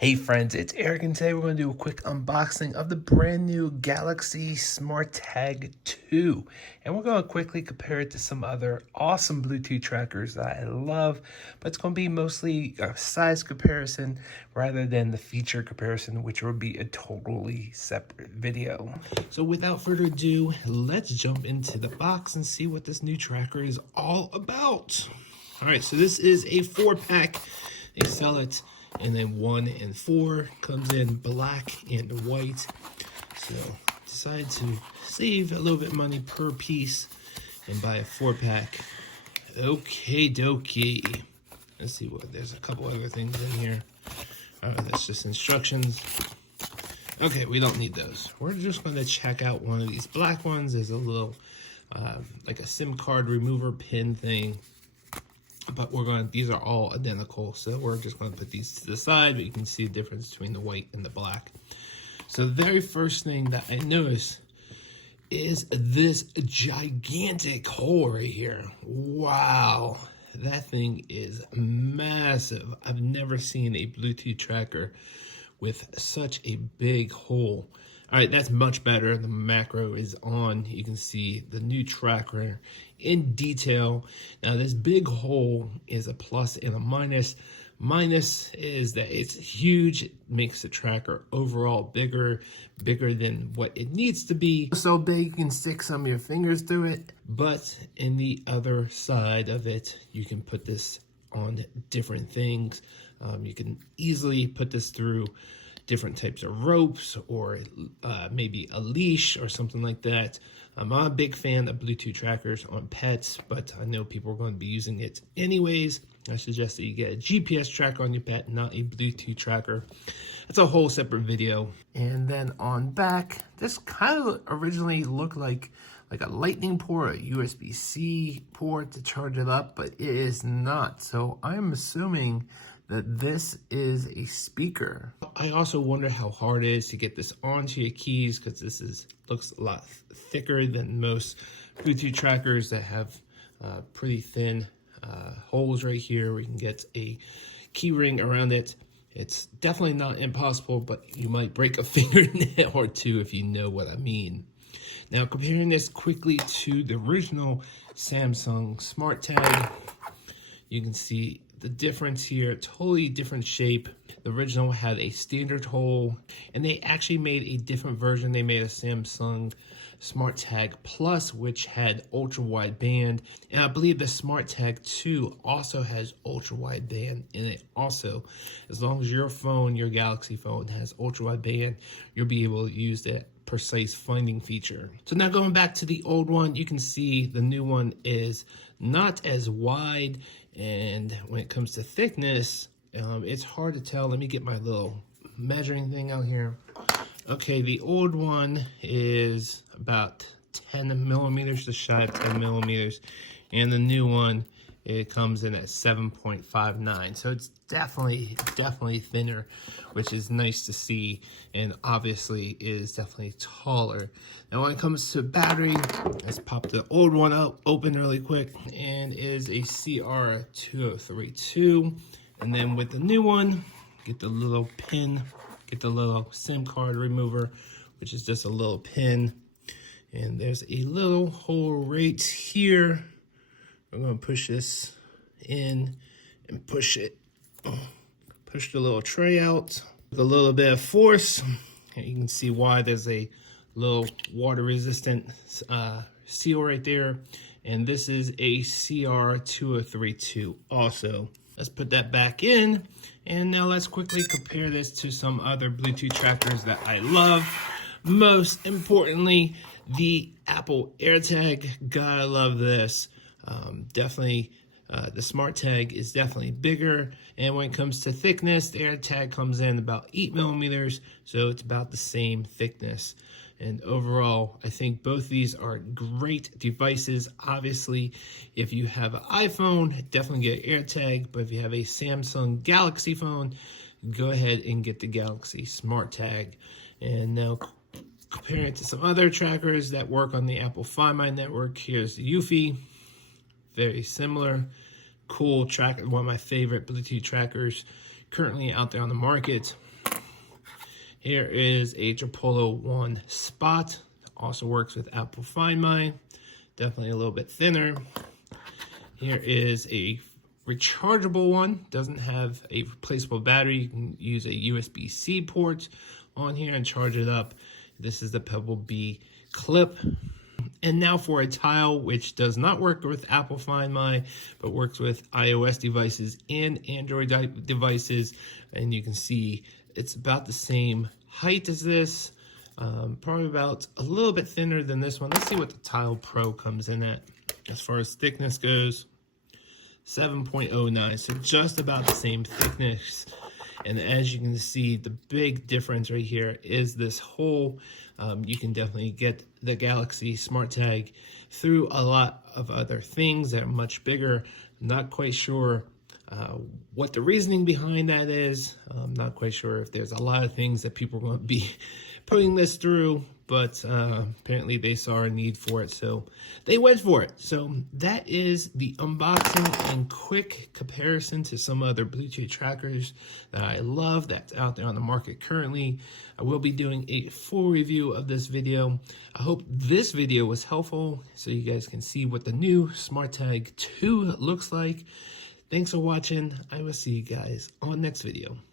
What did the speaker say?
Hey friends, it's Eric, and today we're going to do a quick unboxing of the brand new Galaxy Smart Tag 2. And we're going to quickly compare it to some other awesome Bluetooth trackers that I love, but it's going to be mostly a size comparison rather than the feature comparison, which will be a totally separate video. So without further ado, let's jump into the box and see what this new tracker is all about. All right, so this is a 4-pack. They sell it. And then 1 and 4 comes in black and white. So decide to save a little bit of money per piece and buy a 4-pack. Okay dokie. Let's see what, there's a couple other things in here. That's just instructions. Okay, we don't need those. We're just going to check out one of these black ones. There's a little, like a SIM card remover pin thing. But these are all identical, so we're just going to put these to the side, but you can see the difference between the white and the black. So the very first thing that I notice is this gigantic hole right here. Wow, that thing is massive. I've never seen a Bluetooth tracker with such a big hole. All right, that's much better. The macro is on. You can see the new tracker in detail. Now, this big hole is a plus and a minus. Minus is that it's huge. It makes the tracker overall bigger than what it needs to be. So big you can stick some of your fingers through it. But in the other side of it, you can put this on different things. You can easily put this through different types of ropes or maybe a leash or something like that. I'm a big fan of Bluetooth trackers on pets, but I know people are going to be using it anyways. I suggest that you get a GPS tracker on your pet, not a Bluetooth tracker. That's a whole separate video. And then on back, this kind of originally looked like a lightning port, a USB-C port to charge it up, but it is not. So I'm assuming that this is a speaker. I also wonder how hard it is to get this onto your keys, because this looks a lot thicker than most Bluetooth trackers that have pretty thin holes right here where you can get a key ring around it. It's definitely not impossible, but you might break a fingernail or two if you know what I mean. Now, comparing this quickly to the original Samsung Smart Tag, you can see the difference here, totally different shape. The original had a standard hole, and they actually made a different version. They made a Samsung Smart Tag Plus, which had ultra wide band. And I believe the Smart Tag 2 also has ultra wide band in it also. As long as your phone, your Galaxy phone, has ultra wide band, you'll be able to use that precise finding feature. So now going back to the old one, you can see the new one is not as wide, and when it comes to thickness, it's hard to tell. Let me get my little measuring thing out here. Okay, the old one is about 10 millimeters, just shy of 10 millimeters, and the new one, it comes in at 7.59. So it's definitely thinner, which is nice to see, and obviously is definitely taller. Now when it comes to battery, let's pop the old one out open really quick, and is a CR2032. And then with the new one, get the little pin, get the little SIM card remover, which is just a little pin. And there's a little hole right here. I'm going to push this in and push it. Push the little tray out with a little bit of force. And you can see why there's a little water resistant seal right there. And this is a CR2032 also. Let's put that back in. And now let's quickly compare this to some other Bluetooth trackers that I love. Most importantly, the Apple AirTag. Gotta love this. Definitely the Smart Tag is definitely bigger, and when it comes to thickness, the AirTag comes in about 8 millimeters, so it's about the same thickness. And overall, I think both these are great devices. Obviously, if you have an iPhone, definitely get an AirTag, but if you have a Samsung Galaxy phone, go ahead and get the Galaxy Smart Tag. And now comparing it to some other trackers that work on the Apple Find My network, here's the Eufy. Very similar, cool tracker, one of my favorite Bluetooth trackers currently out there on the market. Here is a Trapolo 1 Spot. Also works with Apple Find My. Definitely a little bit thinner. Here is a rechargeable one. Doesn't have a replaceable battery. You can use a USB-C port on here and charge it up. This is the Pebble B clip. And now for a tile, which does not work with Apple Find My, but works with iOS devices and Android devices. And you can see it's about the same height as this. Probably about a little bit thinner than this one. Let's see what the Tile Pro comes in at. As far as thickness goes, 7.09, so just about the same thickness. And as you can see, the big difference right here is this hole. You can definitely get the Galaxy Smart Tag through a lot of other things that are much bigger. I'm not quite sure what the reasoning behind that is. I'm not quite sure if there's a lot of things that people are going to be putting this through, but apparently they saw a need for it, so they went for it. So that is the unboxing and quick comparison to some other Bluetooth trackers that I love that's out there on the market currently. I will be doing a full review of this video. I hope this video was helpful so you guys can see what the new Smart Tag 2 looks like. Thanks for watching. I will see you guys on the next video.